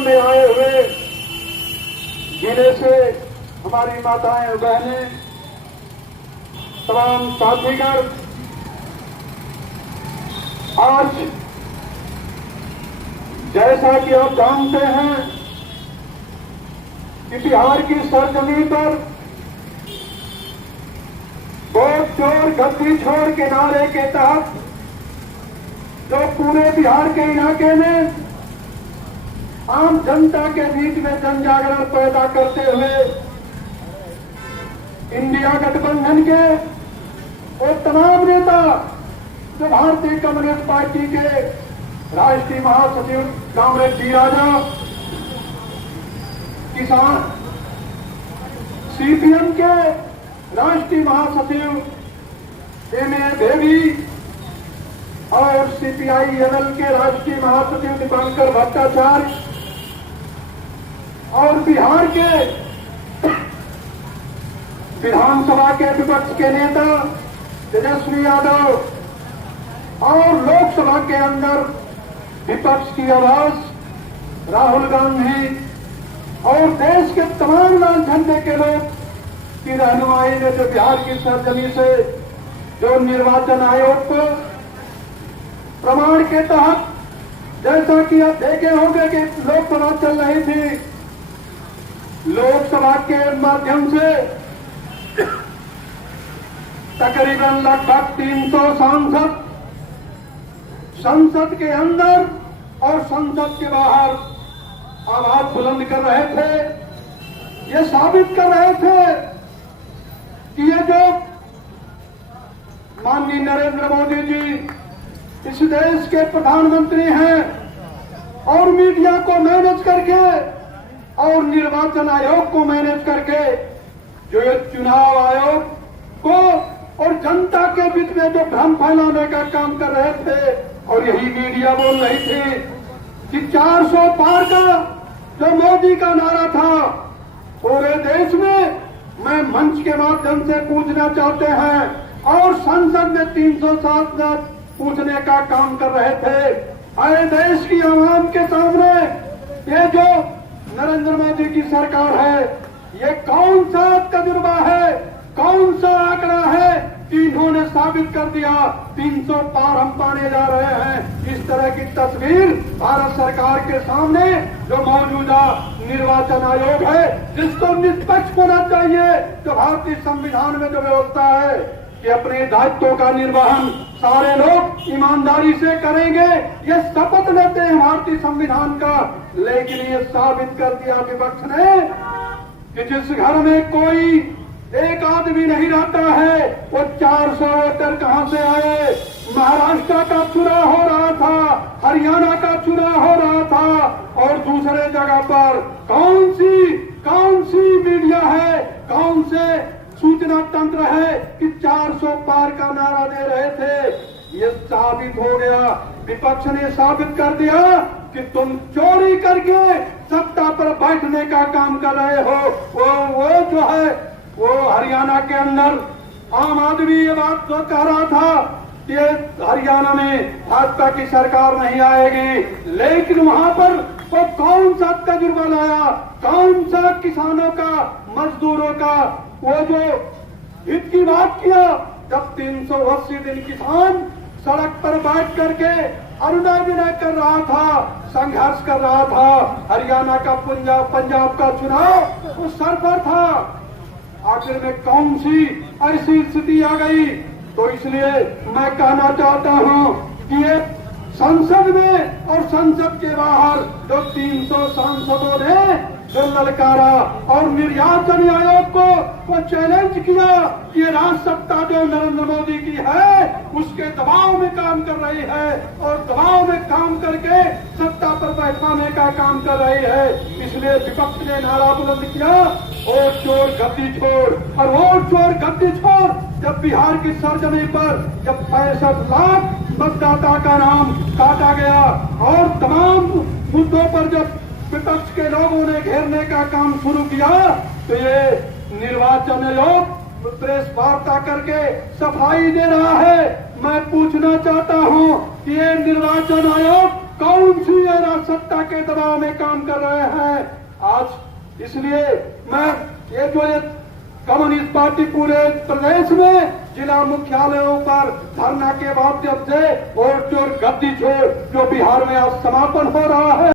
में आए हुए जिले से हमारी माताएं बहनें, तमाम साथीगण, आज जैसा कि आप जानते हैं कि बिहार की सरजमीन पर वोट चोर गद्दी छोड़ के नारे के तहत जो पूरे बिहार के इलाके में आम जनता के बीच में जन जागरण पैदा करते हुए इंडिया गठबंधन के वो तमाम नेता जो भारतीय कम्युनिस्ट पार्टी के राष्ट्रीय महासचिव कामरेड डी राजा, किसान सीपीएम के राष्ट्रीय महासचिव एमए देवी और सीपीआई-एमएल के राष्ट्रीय महासचिव दीपांकर भट्टाचार्य और बिहार के विधानसभा के विपक्ष के नेता तेजस्वी यादव और लोकसभा के अंदर विपक्ष की आवाज राहुल गांधी और देश के तमाम लाल झंडे के लोग की रहनुमाई में जो बिहार की सरजमी से जो निर्वाचन आयोग को प्रमाण के तहत, जैसा कि आप देखे होंगे कि लोकसभा चल रही थी, लोकसभा के माध्यम से तकरीबन लगभग 300 सांसद संसद के अंदर और संसद के बाहर आवाज बुलंद कर रहे थे। ये साबित कर रहे थे कि ये जो माननीय नरेंद्र मोदी जी इस देश के प्रधानमंत्री हैं और मीडिया को मैनेज करके और निर्वाचन आयोग को मैनेज करके जो ये चुनाव आयोग को और जनता के बीच में जो भ्रम फैलाने का काम कर रहे थे, और यही मीडिया बोल रही थी कि 400 पार का जो मोदी का नारा था पूरे देश में, मैं मंच के माध्यम से पूछना चाहते हैं और संसद में 307 पूछने का काम कर रहे थे। अरे देश की आवाम के सामने ये जो नरेंद्र मोदी की सरकार है, ये कौन सा तजुर्बा है, कौन सा आंकड़ा है कि इन्होंने साबित कर दिया 300 पार हम पाने जा रहे हैं। इस तरह की तस्वीर भारत सरकार के सामने जो मौजूदा निर्वाचन आयोग है, जिसको निष्पक्ष होना चाहिए, जो भारतीय संविधान में जो व्यवस्था है कि अपने दायित्वों का निर्वहन सारे लोग ईमानदारी से करेंगे, ये शपथ लेते हैं भारतीय संविधान का। लेकिन ये साबित कर दिया विपक्ष ने कि जिस घर में कोई एक आदमी नहीं रहता है, वो 400 वोटर कहां से आए। महाराष्ट्र का चुनाव हो रहा था, हरियाणा का चुनाव हो रहा था, और दूसरे जगह पर कौन सी मीडिया है, कौन से सूचना तंत्र है कि 400 पार का नारा दे रहे थे। ये साबित हो गया, विपक्ष ने साबित कर दिया कि तुम चोरी करके सत्ता पर बैठने का काम कर रहे हो। वो जो है वो हरियाणा के अंदर आम आदमी ये बात तो कह रहा था कि हरियाणा में भाजपा की सरकार नहीं आएगी, लेकिन वहां पर वो कौन सा तजुर्बा लाया, कौन सा किसानों का, मजदूरों का वो जो हित की बात किया, जब 380 दिन किसान सड़क पर बैठ करके अनुनय विनय कर रहा था, संघर्ष कर रहा था। हरियाणा का पंजाब का चुनाव उस सर पर था। आखिर में कौन सी ऐसी स्थिति आ गई? तो इसलिए मैं कहना चाहता हूं कि ये संसद में और संसद के बाहर जो 300 सांसदों ने जो ललकारा और निर्वाचन आयोग को वो चैलेंज किया कि ये राज सत्ता जो नरेंद्र मोदी की है उसके दबाव में काम कर रही है और दबाव में काम करके सत्ता पर बैठाने का काम कर रही है। इसलिए विपक्ष ने नारा बुलंद किया, वोट चोर गद्दी छोड़। और वोट चोर गद्दी छोड़ जब बिहार की सरजमी पर जब 65 लाख मतदाता का नाम काटा गया और तमाम मुद्दों पर जब विपक्ष के लोगों ने घेरने का काम शुरू किया, तो ये निर्वाचन आयोग प्रेस वार्ता करके सफाई दे रहा है। मैं पूछना चाहता हूं कि ये निर्वाचन आयोग कौन सी सत्ता के दबाव में काम कर रहे हैं आज। इसलिए मैं ये जो ये कम्युनिस्ट पार्टी पूरे प्रदेश में जिला मुख्यालयों पर धरना के माध्यम से और जो गद्दी छोड़ जो बिहार में आज समापन हो रहा है।